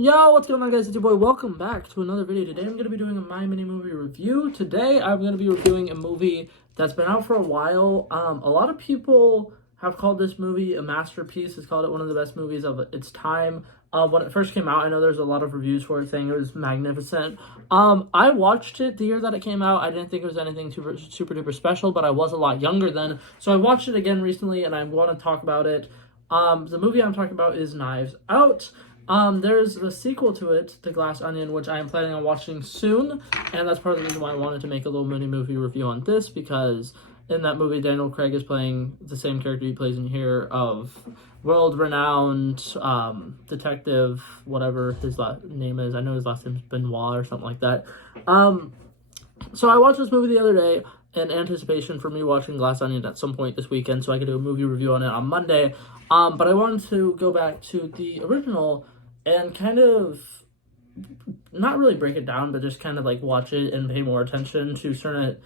Yo, what's going on, guys? It's your boy. Welcome back to another video. Today I'm going to be doing a My Mini Movie review. Today I'm going to be reviewing a movie that's been out for a while. A lot of people have called this movie a masterpiece. It's called it one of the best movies of its time. When it first came out, I know there's a lot of reviews for it saying it was magnificent. I watched it the year that it came out. I didn't think it was anything super duper special, but I was a lot younger then. So I watched it again recently, and I want to talk about it. The movie I'm talking about is Knives Out. There's a sequel to it, The Glass Onion, which I am planning on watching soon, and that's part of the reason why I wanted to make a little mini movie review on this, because in that movie, Daniel Craig is playing the same character he plays in here of world-renowned detective, whatever his last name is. I know his last name is Benoit or something like that. So I watched this movie the other day in anticipation for me watching Glass Onion at some point this weekend, so I could do a movie review on it on Monday. But I wanted to go back to the original and kind of not really break it down, but just kind of like watch it and pay more attention to certain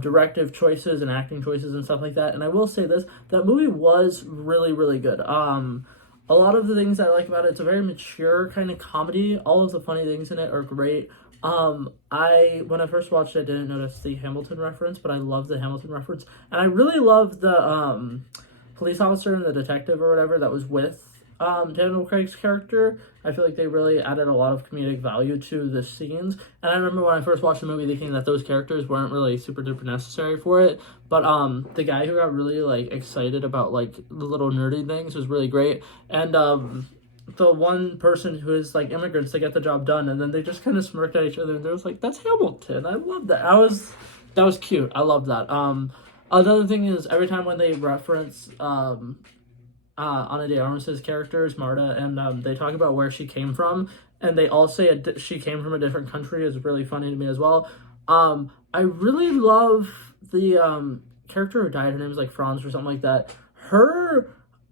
directive choices and acting choices and stuff like that. And I will say this, that movie was really, really good. A lot of the things I like about it, it's a very mature kind of comedy. All of the funny things in it are great. When I first watched it, I didn't notice the Hamilton reference, but I love the Hamilton reference. And I really love the police officer and the detective or whatever that was with Daniel Craig's character. I feel like they really added a lot of comedic value to the scenes. And I remember when I first watched the movie thinking that those characters weren't really super duper necessary for it. But the guy who got really like excited about like the little nerdy things was really great. And the one person who is like immigrants to get the job done, and then they just kind of smirked at each other and they was like, that's Hamilton. I love that. That was cute. I love that. Another thing is every time when they reference Ana de Armas's character is Marta, and they talk about where she came from, and they all say she came from a different country, is really funny to me as well. I really love the character who died. Her name is like Franz or something like that.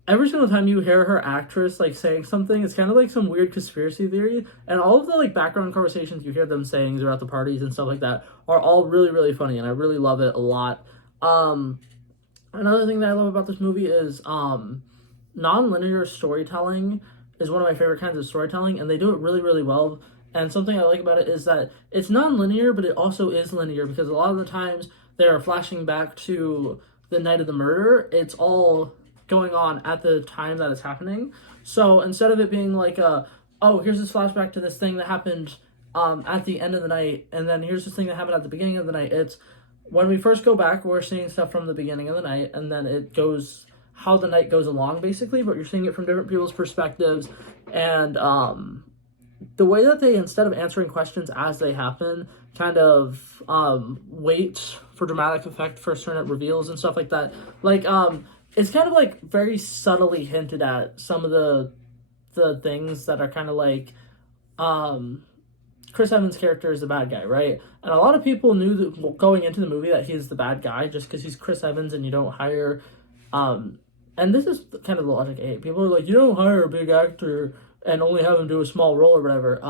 Every single time you hear her actress like saying something, it's kind of like some weird conspiracy theory, and all of the like background conversations you hear them saying throughout the parties and stuff like that are all really, really funny, and I really love it a lot. Another thing that I love about this movie is non-linear storytelling is one of my favorite kinds of storytelling, and they do it really, really well. And something I like about it is that it's non-linear, but it also is linear, because a lot of the times they are flashing back to the night of the murder. It's all going on at the time that it's happening. So instead of it being like oh, here's this flashback to this thing that happened at the end of the night, and then here's this thing that happened at the beginning of the night. It's when we first go back, we're seeing stuff from the beginning of the night, and then it goes how the night goes along, basically, but you're seeing it from different people's perspectives. And the way that they, instead of answering questions as they happen, kind of wait for dramatic effect for certain reveals and stuff like that. Like, it's kind of like very subtly hinted at some of the things that are kind of like Chris Evans' character is the bad guy, right? And a lot of people knew that going into the movie that he's the bad guy just because he's Chris Evans, and you don't hire and this is kind of the logic I hate. People are like, you don't hire a big actor and only have him do a small role or whatever.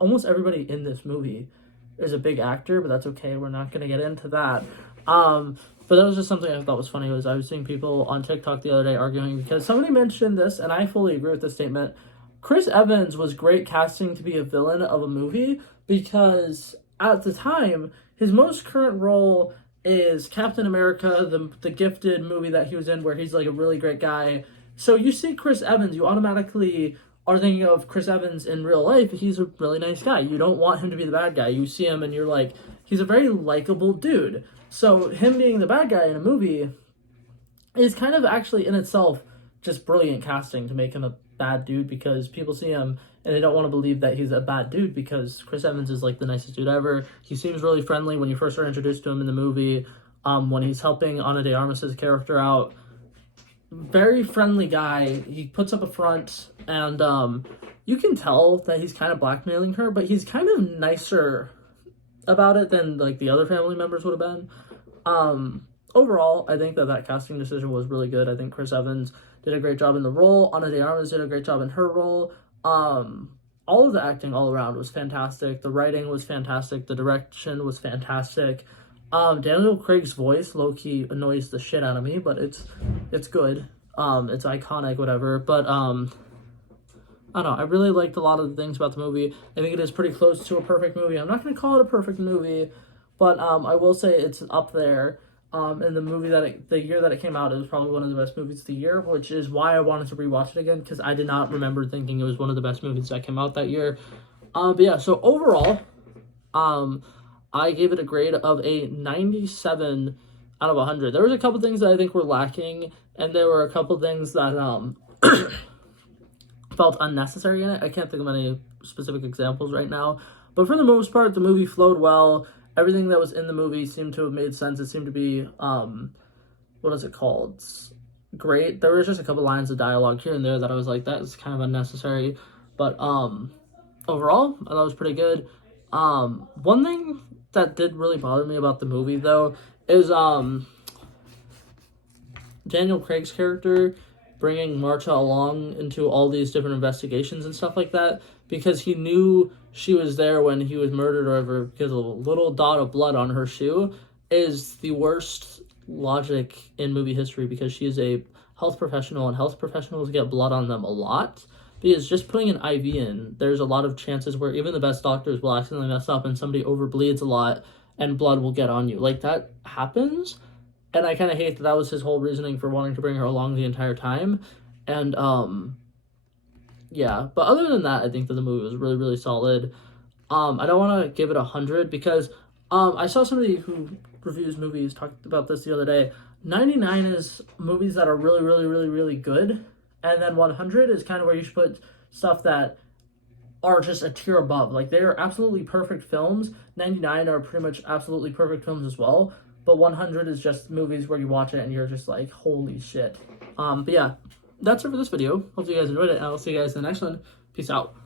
Almost everybody in this movie is a big actor, but that's okay. We're not going to get into that. But that was just something I thought was funny. I was seeing people on TikTok the other day arguing because somebody mentioned this, and I fully agree with this statement. Chris Evans was great casting to be a villain of a movie, because at the time, his most current role is Captain America, the Gifted movie that he was in, where he's like a really great guy. So you see Chris Evans, you automatically are thinking of Chris Evans in real life. He's a really nice guy. You don't want him to be the bad guy. You see him and you're like, he's a very likable dude. So him being the bad guy in a movie is kind of actually in itself just brilliant casting to make him a bad dude, because people see him and they don't want to believe that he's a bad dude, because Chris Evans is like the nicest dude ever. He seems really friendly when you first are introduced to him in the movie. When he's helping Ana de Armas's character out, very friendly guy. He puts up a front, and you can tell that he's kind of blackmailing her, but he's kind of nicer about it than like the other family members would have been. Overall, I think that casting decision was really good. I think Chris Evans did a great job in the role. Ana de Armas did a great job in her role. All of the acting all around was fantastic. The writing was fantastic. The direction was fantastic. Daniel Craig's voice low-key annoys the shit out of me, but it's good. It's iconic, whatever. But I don't know, I really liked a lot of the things about the movie. I think it is pretty close to a perfect movie. I'm not going to call it a perfect movie, but I will say it's up there. And the year that it came out, it was probably one of the best movies of the year, which is why I wanted to rewatch it again, because I did not remember thinking it was one of the best movies that came out that year. But yeah, so overall, I gave it a grade of a 97 out of 100. There was a couple things that I think were lacking, and there were a couple things that felt unnecessary in it. I can't think of any specific examples right now, but for the most part, the movie flowed well. Everything that was in the movie seemed to have made sense. It seemed to be, what is it called? Great. There was just a couple lines of dialogue here and there that I was like, that is kind of unnecessary. But overall, I thought it was pretty good. One thing that did really bother me about the movie, though, is Daniel Craig's character bringing Marcia along into all these different investigations and stuff like that, because he knew she was there when he was murdered or whatever, because a little dot of blood on her shoe is the worst logic in movie history, because she is a health professional, and health professionals get blood on them a lot, because just putting an IV in, there's a lot of chances where even the best doctors will accidentally mess up and somebody overbleeds a lot and blood will get on you. Like, that happens. And I kind of hate that that was his whole reasoning for wanting to bring her along the entire time. And, yeah. But other than that, I think that the movie was really, really solid. I don't want to give it 100 because I saw somebody who reviews movies talked about this the other day. 99 is movies that are really, really, really, really good. And then 100 is kind of where you should put stuff that are just a tier above. Like, they are absolutely perfect films. 99 are pretty much absolutely perfect films as well. But 100 is just movies where you watch it and you're just like, holy shit. But yeah, that's it for this video. Hope you guys enjoyed it, and I'll see you guys in the next one. Peace out.